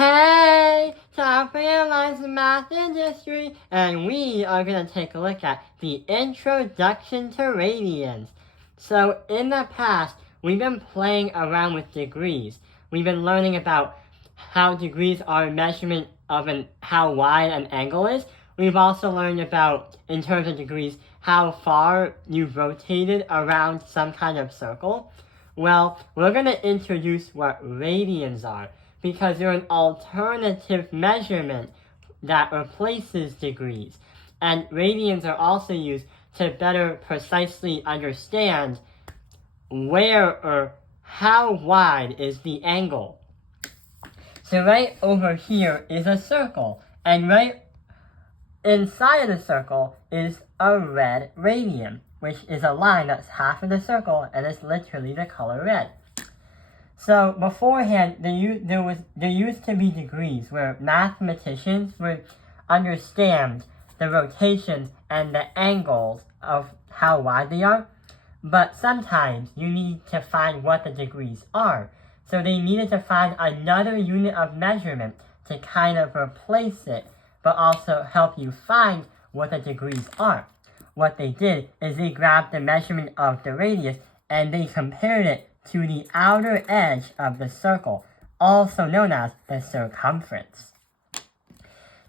Hey, top analyze the math industry, and we are going to take a look at the introduction to radians. So in the past, we've been playing around with degrees. We've been learning about how degrees are a measurement of how wide an angle is. We've also learned about, in terms of degrees, how far you've rotated around some kind of circle. Well, we're going to introduce what radians are, because they're an alternative measurement that replaces degrees. And radians are also used to better precisely understand where or how wide is the angle. So right over here is a circle, and right inside of the circle is a red radian, which is a line that's half of the circle and is literally the color red. So beforehand, there used to be degrees where mathematicians would understand the rotations and the angles of how wide they are, but sometimes you need to find what the degrees are. So they needed to find another unit of measurement to kind of replace it, but also help you find what the degrees are. What they did is they grabbed the measurement of the radius and they compared it to the outer edge of the circle, also known as the circumference.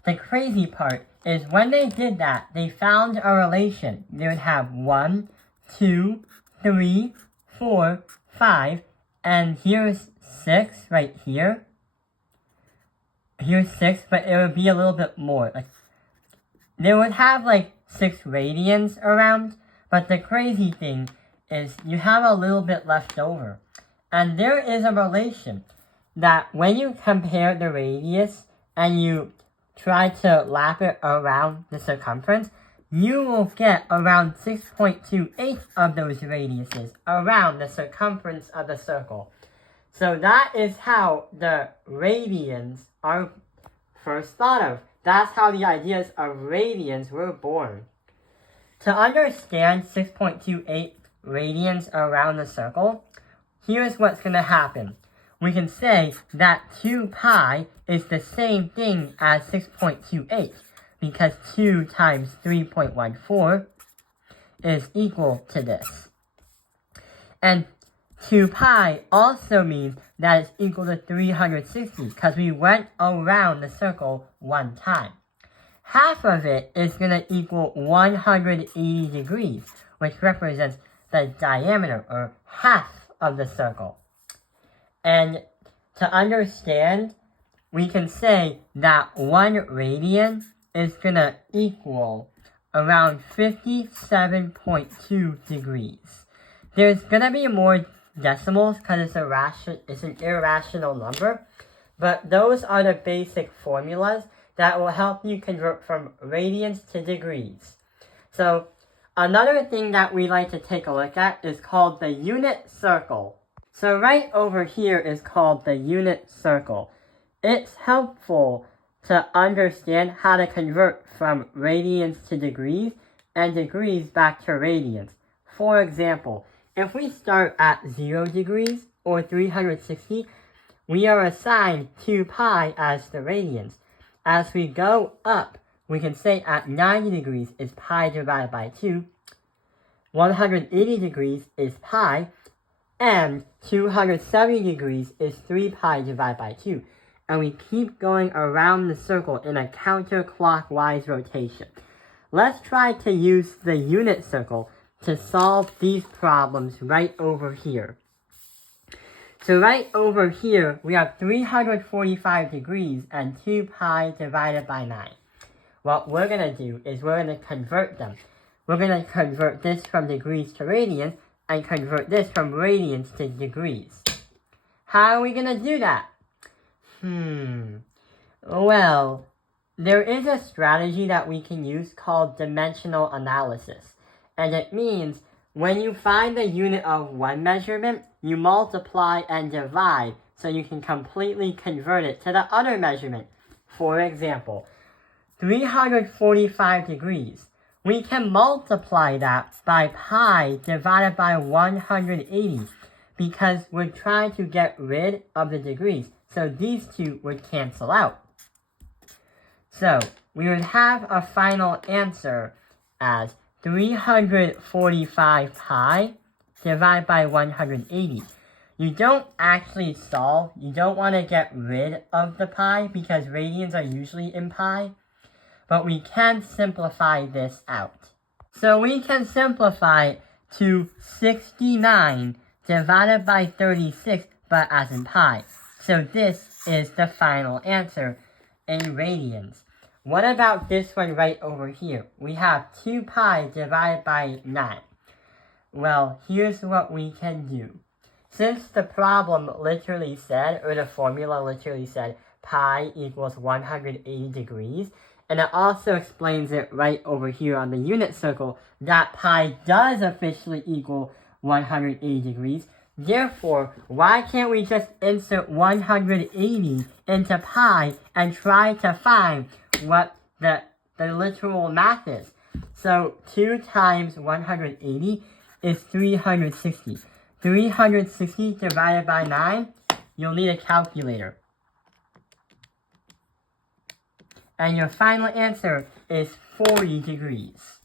The crazy part is when they did that, they found a relation. They would have 1, 2, 3, 4, 5, and here's 6 right here. Here's 6, but it would be a little bit more. They would have 6 radians around, but the crazy thing is you have a little bit left over. And there is a relation that when you compare the radius and you try to lap it around the circumference, you will get around 6.28 of those radiuses around the circumference of the circle. So that is how the radians are first thought of. That's how the ideas of radians were born. To understand 6.28 radians around the circle, here's what's going to happen. We can say that 2 pi is the same thing as 6.28 because 2 times 3.14 is equal to this. And 2 pi also means that it's equal to 360 because we went around the circle 1 time. Half of it is going to equal 180 degrees, which represents the diameter, or half of the circle. And to understand, we can say that 1 radian is going to equal around 57.2 degrees. There's going to be more decimals because it's an irrational number, but those are the basic formulas that will help you convert from radians to degrees. So another thing that we like to take a look at is called the unit circle. So right over here is called the unit circle. It's helpful to understand how to convert from radians to degrees and degrees back to radians. For example, if we start at 0 degrees or 360, we are assigned 2 pi as the radians. As we go up, we can say at 90 degrees is pi divided by 2, 180 degrees is pi, and 270 degrees is 3 pi divided by 2. And we keep going around the circle in a counterclockwise rotation. Let's try to use the unit circle to solve these problems right over here. So right over here, we have 345 degrees and 2 pi divided by 9. What we're going to do is we're going to convert them. We're going to convert this from degrees to radians and convert this from radians to degrees. How are we going to do that? Well, there is a strategy that we can use called dimensional analysis. And it means when you find the unit of one measurement, you multiply and divide so you can completely convert it to the other measurement. For example, 345 degrees. We can multiply that by pi divided by 180 because we're trying to get rid of the degrees. so these two would cancel out. So we would have a final answer as 345 pi divided by 180. You don't actually solve, you don't want to get rid of the pi because radians are usually in pi, but we can simplify this out. So we can simplify it to 69 divided by 36, but as in pi. So this is the final answer in radians. What about this one right over here? We have 2 pi divided by 9. Well, here's what we can do. Since the problem literally said, or the formula literally said, pi equals 180 degrees, and it also explains it right over here on the unit circle, that pi does officially equal 180 degrees. Therefore, why can't we just insert 180 into pi and try to find what the literal math is? So 2 times 180 is 360. 360 divided by 9, you'll need a calculator. And your final answer is 40 degrees.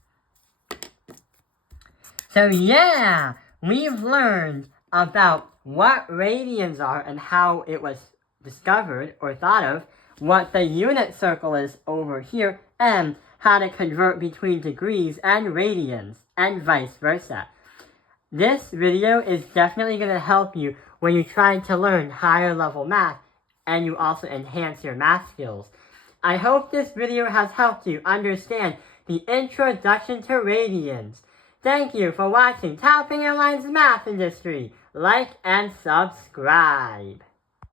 So yeah, we've learned about what radians are and how it was discovered or thought of, what the unit circle is over here, and how to convert between degrees and radians, and vice versa. This video is definitely going to help you when you're trying to learn higher level math, and you also enhance your math skills. I hope this video has helped you understand the introduction to radians. Thank you for watching Topping Airlines Math Industry. Like and subscribe.